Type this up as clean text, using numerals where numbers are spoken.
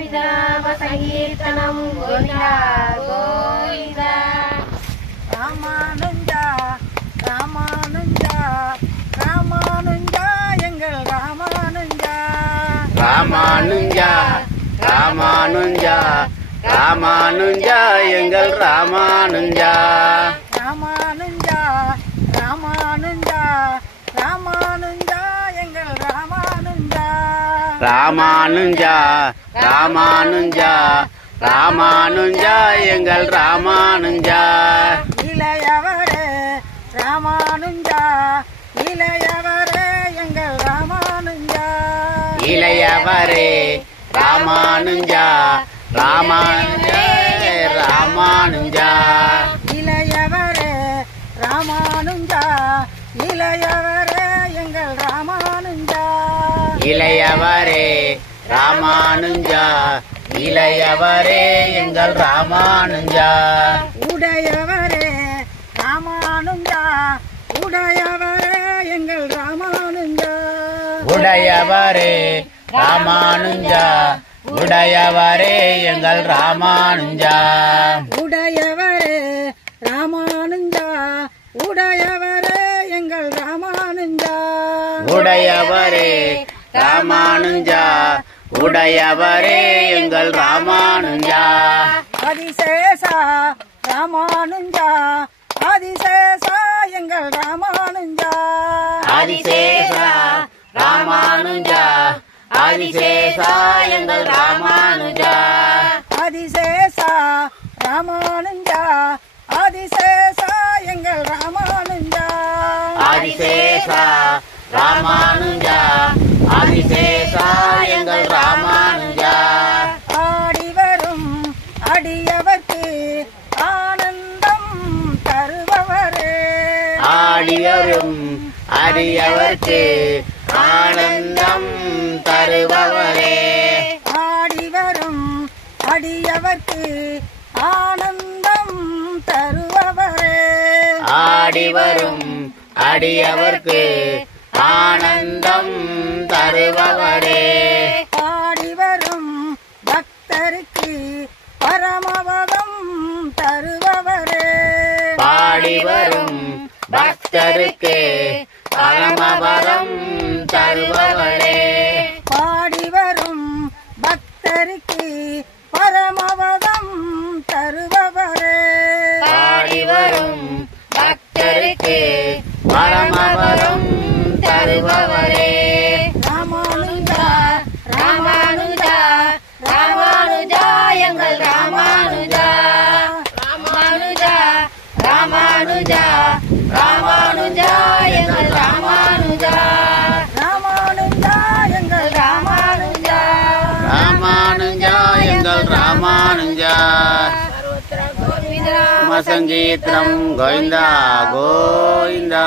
గోవిందనామ సంకీర్తనం గోవింద గోవింద. ராமானுஜா ராமானுஜா ராமானுஜா எங்கள் ராமானுஜா. ராமானுஜா ராமானுஜா ராமானுஜா எங்கள் ராமானுஜா. ராமானுஜா ராமானுஜா ராமானுஜா எங்கள் ராமானுஜா. ராமானுஜா ராமானுஜா ராமானுஜா எங்கள் ராமானுஜா. இளையவரே ராமானுஜா இளையவரே எங்கள் ராமானுஜா. இளையவரே ராமானுஜா ராமானுஜா ராமானுஜா. இளையவரே ராமானுஜா இளையவரே எங்கள் ராமானுஜா. இளையவரே ராமானுஜா இளையவரே எங்கள் ராமானுஜா. உடையவரே ராமானுஜா உடையவரே எங்கள் ராமானுஜா. உடையவரே ராமானுஜா உடையவரே எங்கள் ராமானுஜா. உடையவரே ராமானுஜா உடையவரே எங்கள் ராமானுஜா. உடையவரே ராமானுஜா உடையவரே எங்கள் ராமானுஜா. அதிசேஷா ராமானுஜா அதிசேஷா எங்கள் ராமானுஜா. ஆதிசேஷா ராமானுஜா ஆதிசேஷா எங்கள் ராமானுஜா. அதிசேஷா ராமானுஜா அதிசேஷா எங்கள் ராமானுஜா. ஆதிசேஷா ராமானுஜா ஆதிசேஷா எங்கள் ராமானுஜா. ஆடிவரும் அடியவர்க்கு ஆனந்தம் தருபவரே. ஆடியவரும் அடியவர்க்கு ஆனந்தம் தருபவரே. ஆடிவரும் அடியவர்க்கு ஆனந்தம் தருபவரே. ஆடிவரும் அடியவர்க்கு ஆனந்தம் தருபவரே. ஆடிவரும் பக்தருக்கு பரமபதம் தருபவரே. பாடிவரும் பக்தருக்கு பரமபதம் தருபவரே. பாடிவரும் பக்தருக்கு பரமபதம் தருபவரே. பாடிவரும் பக்தருக்கு பரமபதம் தருபவரே. ராமானுஜா ராமானுஜா ராமானுஜா எங்கள் ராமானுஜா. ராமானுஜா ராமானுஜா ராமானுஜா எங்கள் ராமானுஜா. ராமானுஜா எங்கள் ராமானுஜா. ராமானுஜா எங்கள் ராமானுஜா. சர்வத்திர கோவிந்தநாம சங்கீர்த்தனம் கோவிந்தா கோவிந்தா.